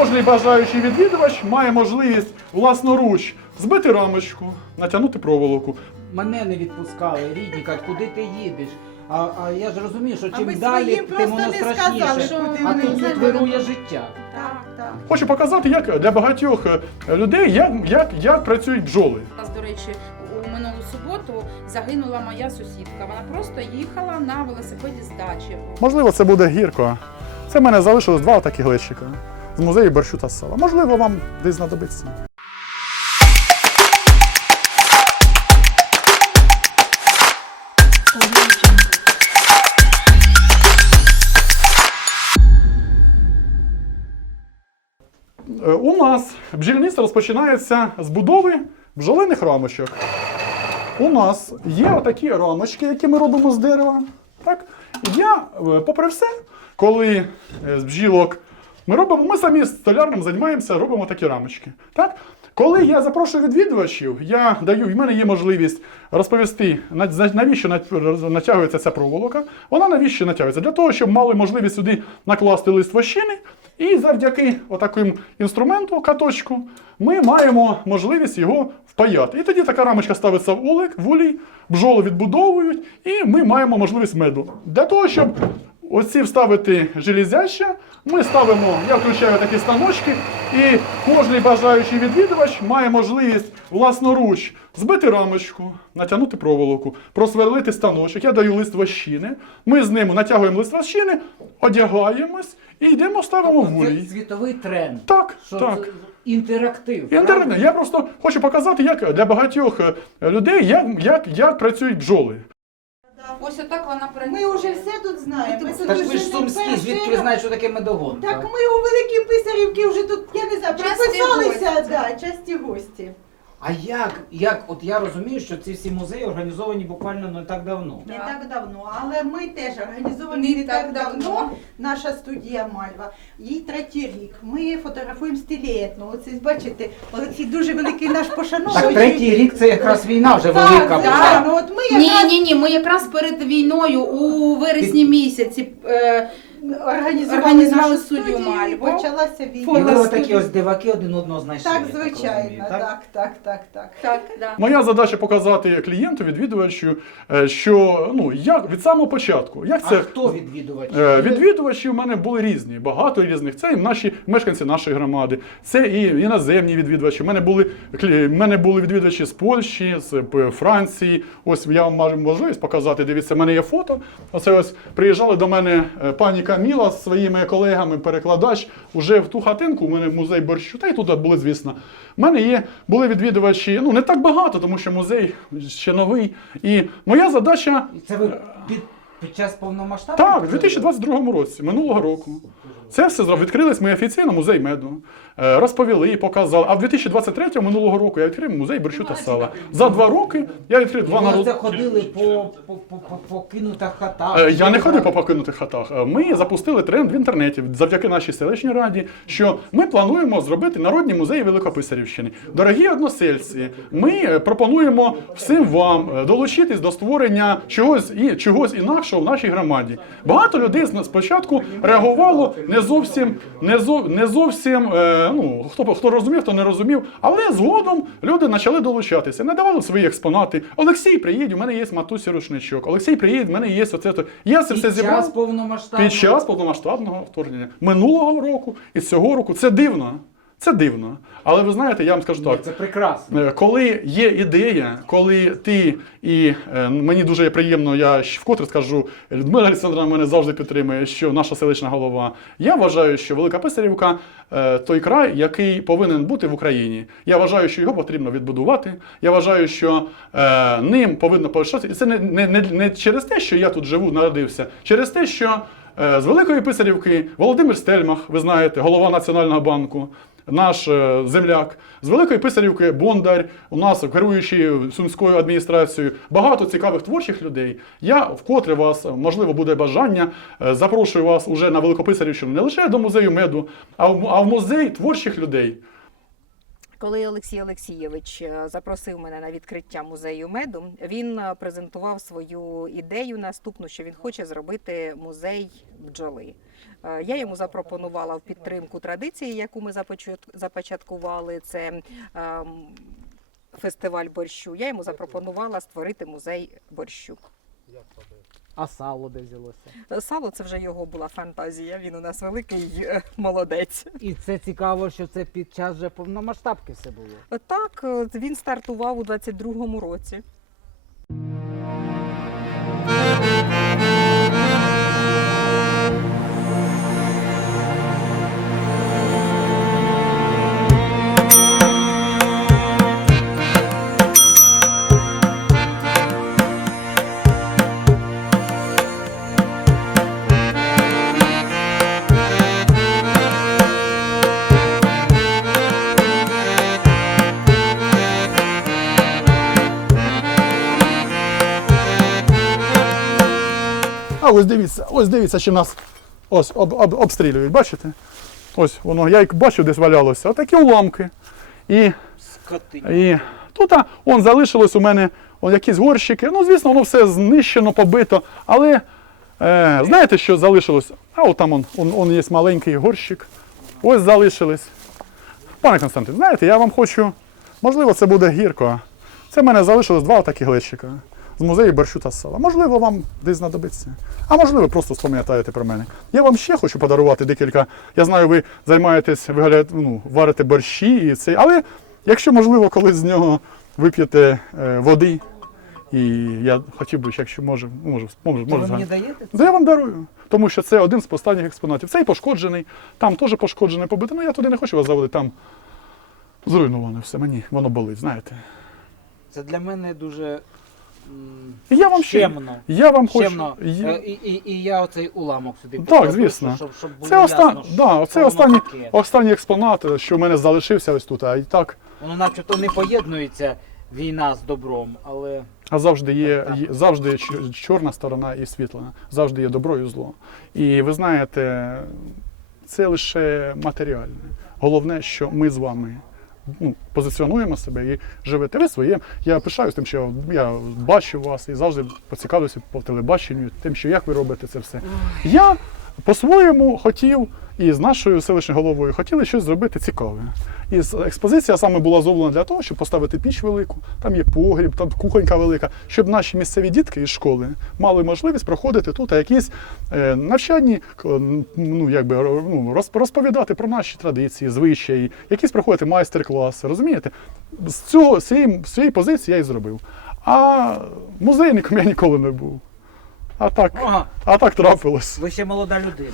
кожний бажаючий відвідувач має можливість власноруч збити рамочку, натягнути проволоку. Мене не відпускали, рідні кажуть, куди ти їдеш? А, а я ж розумію, що чим далі, тим просто воно не страшніше. а тут вирує життя. Так, так. Хочу показати, як для багатьох е, людей, як, як, як працюють бджоли. У нас, до речі, у минулу суботу загинула моя сусідка. Вона просто їхала на велосипеді з дачі. Можливо, це буде гірко. Це в мене залишилось два такі глечика з музею борщу та сала. Можливо, вам десь знадобиться. Е, У нас бджільництво розпочинається з будови бджолиних рамочок. У нас є отакі рамочки, які ми робимо з дерева. Так? І я, е, попри все, коли е, з бджілок ми робимо, ми самі з столярним займаємося, робимо такі рамочки. Так? Коли я запрошую відвідувачів, я даю, в мене є можливість розповісти, навіщо натягується ця проволока. Вона навіщо натягується? Для того, щоб мали можливість сюди накласти лист вощини, і завдяки отаким інструменту, каточку, ми маємо можливість його впаяти. І тоді така рамочка ставиться в улик, в улій, бджоли відбудовують, і ми маємо можливість меду. Для того, щоб оці вставити железяща, ми ставимо, я включаю такі станочки, і кожний бажаючий відвідувач має можливість власноруч збити рамочку, натягнути проволоку, просверлити станочок. Я даю лист вощини. Ми з ним натягуємо лист вощини, одягаємось і йдемо, ставимо в Це світовий тренд. Так, Що так. це інтерактив. Інтернет. Я просто хочу показати, як для багатьох е, людей, як, як, як працюють бджоли. Ось отак вона працює. Ми вже все тут знаємо. Ми тут вже ви ж не сумські, перший звідки ви знаєте, що таке медогон? Так ми у Великій Писарівці вже тут, я не знаю, Часті прописалися, гості. да, часті гості. А як, як, от я розумію, що ці всі музеї організовані буквально не так давно. Не Так. так давно, але ми теж організовані не, так давно. Наша студія Мальва. Їй третій рік. Ми фотографуємо стилетно. Оце бачите, Олексій дуже великий наш пошановуючий. Так третій рік це якраз війна вже Так, велика була. звичайно. От ми Ні, ні, ні. Ми якраз перед війною у вересні місяці е, організували, Організували нашу студію студію, і Мальву. почалася І війна. ви Фото- отакі ось диваки один одного знайшли. Так, я розумію, звичайно, так, так, так, так. так, да. Моя задача показати клієнту, відвідувачу, е, що ну як від самого початку, як А це хто відвідувач? Е, Відвідувачі в мене були різні, багато різних. Це і наші мешканці нашої громади, це і іноземні відвідувачі. У мене були клі- в мене були відвідувачі з Польщі, з П- Франції. Ось я вам маю можливість показати. Дивіться, в мене є фото. Оце ось приїжджали до мене е, пані Каміла з своїми колегами, перекладач. Уже в ту хатинку. У мене музей борщу, та й тут були, звісно. У мене є були відвідувачі. Ну не так багато, тому що музей ще новий. І моя задача. Це ви під, під час повномасштабного? Так, в 2022 році, минулого року. Це все відкрилось ми офіційно музей меду. Е, Розповіли, показали. А в 2023 минулого року я відкрив музей борщу та сала. За два роки я відкрив два народи. ходили по, по, по, по покинутих хатах. Е, Я не ходив по покинутих хатах. Е, Ми запустили тренд в інтернеті завдяки нашій селищній раді, що ми плануємо зробити народні музеї Великописарівщини. Дорогі односельці, ми пропонуємо всім вам долучитись до створення чогось і чогось інакшого в нашій громаді. Багато людей спочатку реагувало не зовсім, не зов, не зовсім. е, Ну хто хто розумів, хто не розумів. Але згодом люди почали долучатися, не давали свої експонати. Олексій, приїдь, у мене є матусі рушничок. Олексій, приїдь, в мене є оце. то». Я це все зібрав повномасштабного? під час повномасштабного вторгнення минулого року і цього року. Це дивно. Це дивно. Але ви знаєте, я вам скажу так. Це прекрасно. Е, Коли є ідея, коли ти і е, мені дуже приємно, я ще вкотре скажу, Людмила Олександровна мене завжди підтримує, що наша селищна голова. Я вважаю, що Велика Писарівка е, той край, який повинен бути в Україні. Я вважаю, що його потрібно відбудувати. Я вважаю, що ним повинно пишатися. І це не, не, не, не через те, що я тут живу, народився, через те, що з Великої Писарівки Володимир Стельмах, ви знаєте, голова Національного банку наш е, земляк з Великої Писарівки, Бондар, у нас керуючий сумською адміністрацією, багато цікавих творчих людей. Я вкотре вас, можливо, буде бажання, е, запрошую вас уже на Великописарівщину не лише до музею меду, а в музей творчих людей. Коли Олексій Олексійович е, запросив мене на відкриття музею меду, він е, презентував свою ідею наступну, що він хоче зробити музей бджоли. Е, Я йому запропонувала в підтримку традиції, яку ми започат- започаткували. Це ем, фестиваль борщу. Я йому запропонувала створити музей борщу. А сало де взялося? Сало це вже його була фантазія. Він у нас великий е, молодець. І це цікаво, що це під час вже повномасштабки все було. Так, е, він стартував у 22-му році. А ось дивіться, ось дивіться, що нас ось об, об, обстрілюють, бачите? Ось воно, я як бачив, десь валялося. Отакі уламки. І, і тут а, он залишилось у мене он, якісь горщики. Ну, звісно, воно все знищено, побито. Але е, знаєте, що залишилось? А от там он, он, он є маленький горщик. Ось залишились. Пане Константин, знаєте, я вам хочу, можливо, це буде гірко. Це в мене залишилось два такі глечика з музею борщу та сала. Можливо, вам десь знадобиться. А можливо, просто спам'ятаєте про мене. Я вам ще хочу подарувати декілька. Я знаю, ви займаєтесь, вигляд, ну, варите борщі і це. Але якщо, можливо, колись з нього вип'єте е, води, і я хотів би, якщо може, може, ви мені згадати. даєте? Да я вам дарую. Тому що це один з останніх експонатів. Цей пошкоджений, там теж пошкоджений побитий. Ну я туди не хочу вас заводити, там зруйноване все. Мені воно болить, знаєте. Це для мене дуже я вам ще. щемно. Я вам хочу. Щемно. я- Е, І, і, і я оцей уламок сюди Так, покладу, звісно. Щоб, щоб було Це, ясно, що- да, це воно останній, таке. останній експонат, що в мене залишився ось тут. А і так, Воно начебто не поєднується війна з добром, але а завжди є, є завжди є чор- чорна сторона і світла. Завжди є добро і зло. І ви знаєте, це лише матеріальне. Головне, що ми з вами. Ну, позиціонуємо себе і живете ви своє. Я пишаюсь тим, що я бачу вас і завжди поцікавлюся по телебаченню, тим, що як ви робите це все. Я по-своєму хотів і з нашою селищною головою хотіли щось зробити цікаве. І експозиція саме була зроблена для того, щоб поставити піч велику, там є погріб, там кухонька велика, щоб наші місцеві дітки із школи мали можливість проходити тут якісь е, навчальні, ну, якби, ну, розповідати про наші традиції, звичаї, якісь проходити майстер-класи, розумієте? З цього, з цієї, з цієї позиції я і зробив. А музейником я ніколи не був. А так, Ага. а так трапилось. ви ще молода людина.